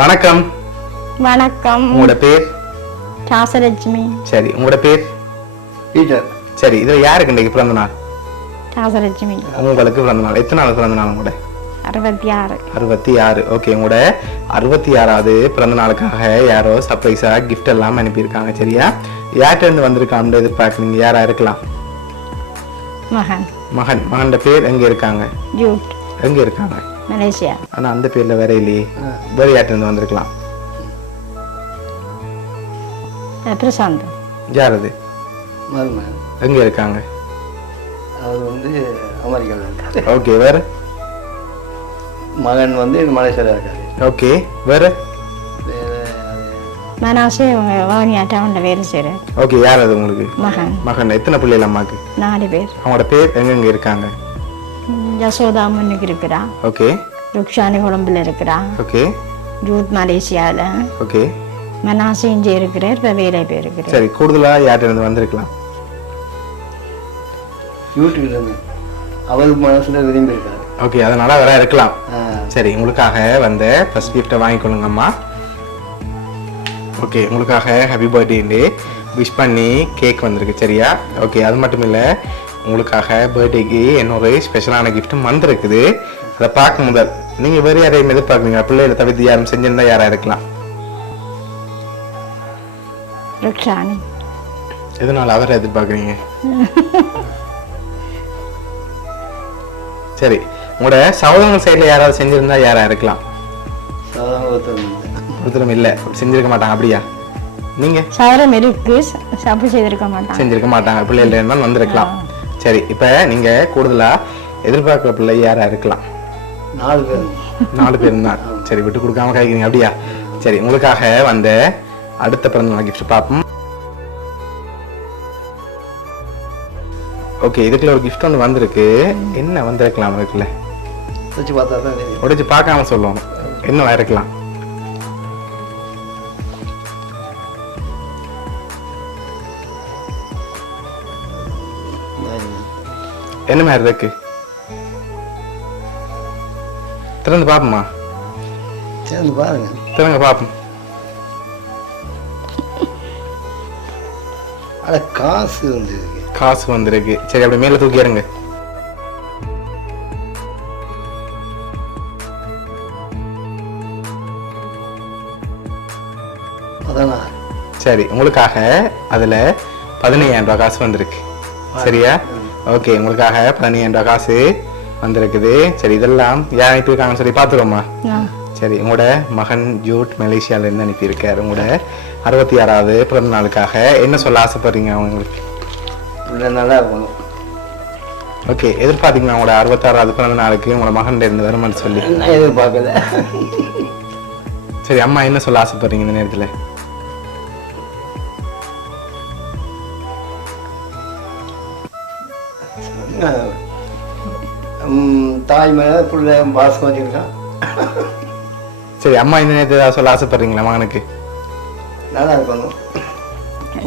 வணக்கம். வணக்கம். உங்களோட பேர்? ராசலட்சுமி. சரி, உங்களோட பேர்? டீச்சர். சரி, இதுல யாருக்கு இன்னைக்கு பிறந்த நாள்? ராசலட்சுமி. உங்களுக்கு பிறந்த நாள். எத்தனை நாள் பிறந்த நாள் உங்களோட? 66. 66. ஓகே, உங்களோட 66வது பிறந்த நாளுக்காக யாரோ சர்ப்ரைஸா கிஃப்ட் எல்லாம் அனுப்பியிருக்காங்க. சரியா? யார்கிட்ட இருந்து வந்திருக்கான்னு எதிர்பார்க்குறீங்க? யாரா இருக்கலாம்? மகன். மகன் பேர் எங்க இருக்காங்க? ஜூட். எங்க இருக்காங்க? மலேசியா. ஆனா அந்த பேர்ல வேற இல்லையே. வேற யார்கிட்ட இருந்து வந்திருக்கலாம்? பிரசாந்த். யார் அது? மருமகன். எங்க இருக்காங்க? அவர் அமெரிக்காவில் இருக்காரு. ஓகே, வேற? மகன் மலேசியாவில் இருக்காரு. ஓகே, வேற? மனாசே வாணியா டவுன்ல வேலை செய்யற. ஓகே, யார் அது உங்களுக்கு? மகன். எத்தனை பிள்ளைகள் அம்மாக்கு? 4 பேர். அவங்களோட பேர் எங்கெங்க இருக்காங்க? ஜசோதா முன்னுக்கு இருக்கிறா. ஓகே. ருக்ஷானி கொழும்புல இருக்கிறா. ஓகே. ஜூத் மலேசியாவில். ஓகே. மனாசே இங்கே இருக்கிறார். இப்போ வேலை போய் இருக்கிறார். சரி, கூடுதலா யார்கிட்ட இருந்து வந்திருக்கலாம்? யூடியூப்ல இருந்து அவர் மனசுல விரும்பி இருக்காரு. ஓகே, அதனால வர இருக்கலாம். சரி, உங்களுக்காக வந்த ஃபர்ஸ்ட் கிஃப்ட்டை வாங்கிக்கொள்ளுங்கம்மா. ஓகே, உங்களுக்காக ஹாப்பி பர்த்டே விஷ் பண்ணி கேக் வந்திருக்கு. சரியா? ஓகே, அது மட்டும் இல்லை, உங்களுக்காக பர்த்டேக்கு இன்னொரு ஸ்பெஷலான கிஃப்ட்டும் வந்திருக்குது. அதை பார்க்க முதல் நீங்கள் வேறு யாரையும் எதிர்பார்க்குறீங்க? பிள்ளைகளை தவிர்த்து யாரும் செஞ்சிருந்தா யாராக இருக்கலாம்? ருக்ஷானி. எதனால அவரை எதிர்பார்க்குறீங்க? சரி, உங்களோட சகோதரங்கள் சைடில் யாராவது செஞ்சிருந்தா யாராக இருக்கலாம்? ஒருத்தரும் இல்லை, செஞ்சிருக்க மாட்டாங்க. அப்படியா? நீங்க? சவரம் இருக்கு, சப்பு செஞ்சிருக்க மாட்டாங்க. பிள்ளைகள் இருந்தாலும் வந்திருக்கலாம். சரி, இப்ப நீங்க கூடுதலா எதிர்பார்க்கிற பிள்ளை யாரா இருக்கலாம்? 4 பேர் தான். சரி, விட்டு கொடுக்காம கேட்குறீங்க. அப்படியா? சரி, உங்களுக்காக வந்த அடுத்த பிறந்தநாள் கிஃப்ட் பார்ப்போம். ஓகே, இதுக்குள்ள ஒரு கிஃப்ட் ஒன்று வந்திருக்கு. என்ன வந்திருக்கலாம்? இருக்குல்ல, உடைச்சு பார்க்காம சொல்லணும். என்ன இருக்கலாம்? என்ன மாதிரி இருக்கு? திறந்து பாப்போமா? திறங்க பாப்போம். காசு வந்திருக்கு. சரி, அப்படி மேல தூக்கி இறங்க. சரி, உங்களுக்காக அதுல 15,000 ரூபாய் காசு வந்திருக்கு. சரியா? ஓகே, உங்களுக்காக 15,000 ரூபாய் காசு வந்திருக்குது. சரி, இதெல்லாம் யார் அனுப்பியிருக்காங்கன்னு சொல்லி பார்த்துருவோமா? சரி, உங்களோட மகன் ஜூட் மலேசியால இருந்து அனுப்பியிருக்காரு. உங்களோட 66வது பிறந்த நாளுக்காக என்ன சொல்ல ஆசைப்படுறீங்க அவங்களுக்கு? நல்லா இருக்கும். ஓகே, எதிர்பார்த்தீங்களா உங்களோட 66வது பிறந்த நாளுக்கு உங்களோட மகன் இருந்து வருமானு சொல்லி? எதிர்பார்க்கல. சரி, அம்மா என்ன சொல்ல ஆசைப்படுறீங்க இந்த நேரத்துல? தாய் மேல பிள்ளை பாசம் வச்சிருக்கான். சரி, அம்மா இந்த நேரத்தில் ஏதாவது சொல்ல ஆசைப்படுறீங்களா மகனுக்கு? நல்லா இருக்கணும்.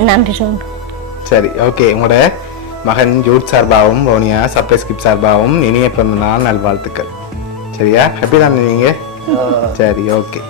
நன்றி சொல்லுங்க. சரி, ஓகே, உங்களோட மகன் ஜூட் சார்பாகவும் ரோனியா சர்ப்ரைஸ் கிஃப்ட் சார்பாகவும் இனிய பிறந்த நாள் நல்வாழ்த்துக்கள். சரியா? ஹாப்பி தானே நீங்க? சரி, ஓகே.